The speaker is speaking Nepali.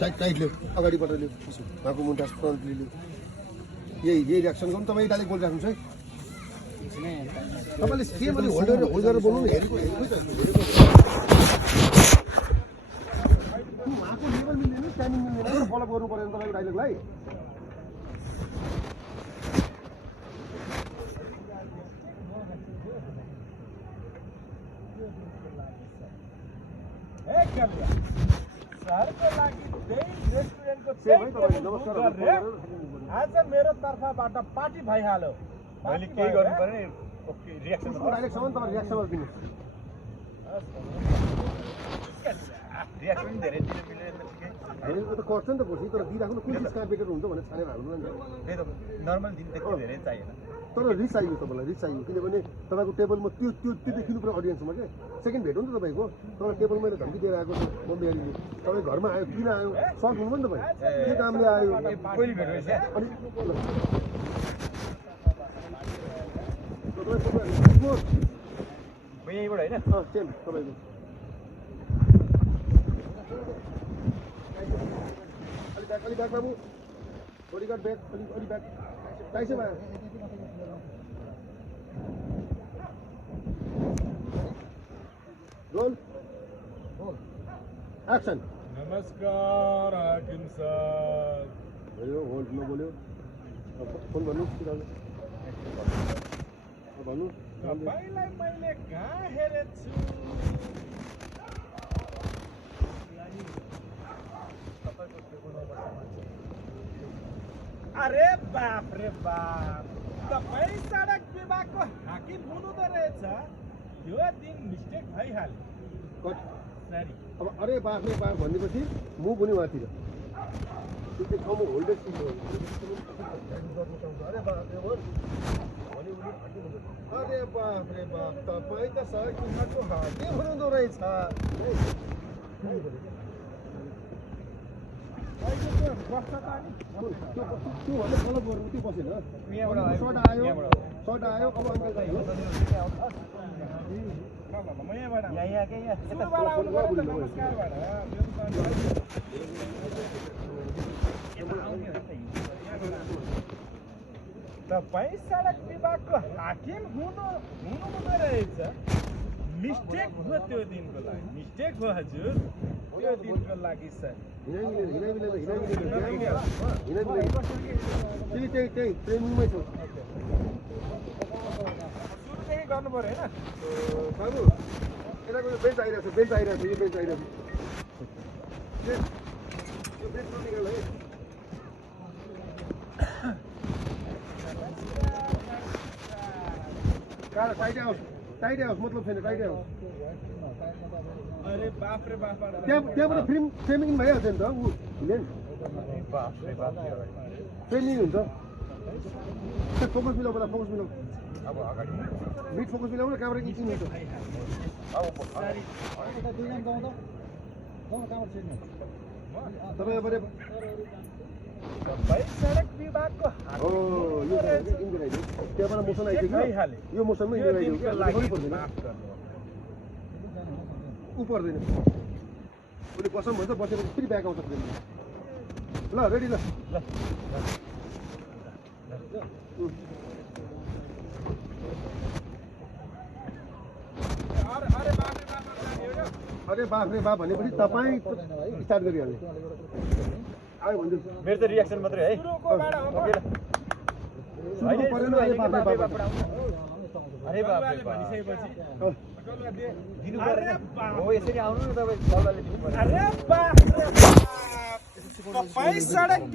टाइट लियो अगाडिबाट लियो उहाँको मुन्टा फ्रन्ट लियो यही रियाक्सन गर्नु तपाईँ डाइरेक्ट बोलिराख्नुहोस् है तपाईँले के भने होल्डर बोल्नु हेरेको उहाँको लेभल मिल्दैन टाइमिङ मिल्दैन फलो गर्नु पऱ्यो तपाईँको डाइलेक्टलाई आज मेरो तर्फबाट पार्टी भइहाल्यो मैले केही गर्नु पर्ने ओके रियाक्सन डाइरेक्टसम्म तपाईँ रियाक्सनमा दिनु रियाक्सन धेरै दिनु मिलेन हेरेको त गर्छ नि त पछि तर दिइराख्नु कुन चिज कहाँ बेटर हुन्छ भनेर छानेर हाल्नु नि त्यही त नर्मल दिन त्यति धेरै चाहिएन तर रिस चाहियो तपाईँलाई रिस चाहियो किनभने तपाईँको टेबलमा त्यो देखिनु पर्यो अडियन्समा के सेकेन्ड भेट हो नि त तपाईँको तर टेबलमा धम्की दिएर आएको छ बम्बेरीले तपाईँ घरमा आयो किन आयो सर्ट हुनु नि तपाईँ के कामले आयो पहिलो भेट भएछ अनि यहीँबाट होइन सेम तपाईँको अलि ब्याक बाबु बडीगार्ड ब्याक अलि ब्याक टाइसै भयो रोल एक्सन नमस्कार हाकिम साहब बोल्यो होल्ड नबोल्यो फोन भन्नु भन्नु तपाईलाई मैले कहाँ हेरेछु अरे बाप रे बाप तपाईँ सडक विभागको हाकिम हुनुहुँदो रहेछ यो दिन मिस्टेक भइहाल्यो सरी अब अरे बाफ रे बाफ भनेपछि म पनि उहाँतिर त्यो ठाउँमा होल्डर सिक्नु अरे बाफ रे बाफ तपाईँ त सडक विभागको हाकिम हुनुहुँदो रहेछ त्यो भन्दा फलो गर्नु त्यो बसेन सर्ट आयो अब तपाईँ सडक विभागको हाकिम हुनुहुँदो रहेछ मिस्टेक भयो त्यो दिनको लागि मिस्टेक भयो हजुर त्यो दिनको लागि सर त्यही ट्रेनिङमै छु सुरुदेखि गर्नु पर्यो होइन बाबु यताको यो बेन्च आइरहेको छ यो बेन्च आइरहेको छ यो बेन्च निकाल है कालो टाइटै आओस् मतलब छैन टाइटै आओस् अरे बाप रे बाप त्यहाँबाट फ्रेमिङ भइहाल्छ नि त उसले फ्रेमिङ हुन्छ फोकस मिलाऊ बेला फोकस मिलाऊ अब अगाडि मिड फोकस मिलाऊ न कहाँबाट इचिङ हुन्छ तपाईँ अब तपाईँ सडक विभागको त्यहाँबाट मोसन आइसक्यो यो मोसनमै पर्दैन ऊ पर्दैन उसले बसौँ भन्छ बसेर फेरि ब्याक आउँछ ल रेडी ल अरे बाफ रे बाफ भनेपछि तपाईँ स्टार्ट गरिहाल्ने आयो भन्छु मेरो त रियाक्सन मात्रै है अरे बाप रे भनिसकेपछि दिनु पर्दैन हो यसरी आउनु न तपाईँ सल्लाहले दिनु पर्छ अरे बाप रे बाप तपाईँ सडक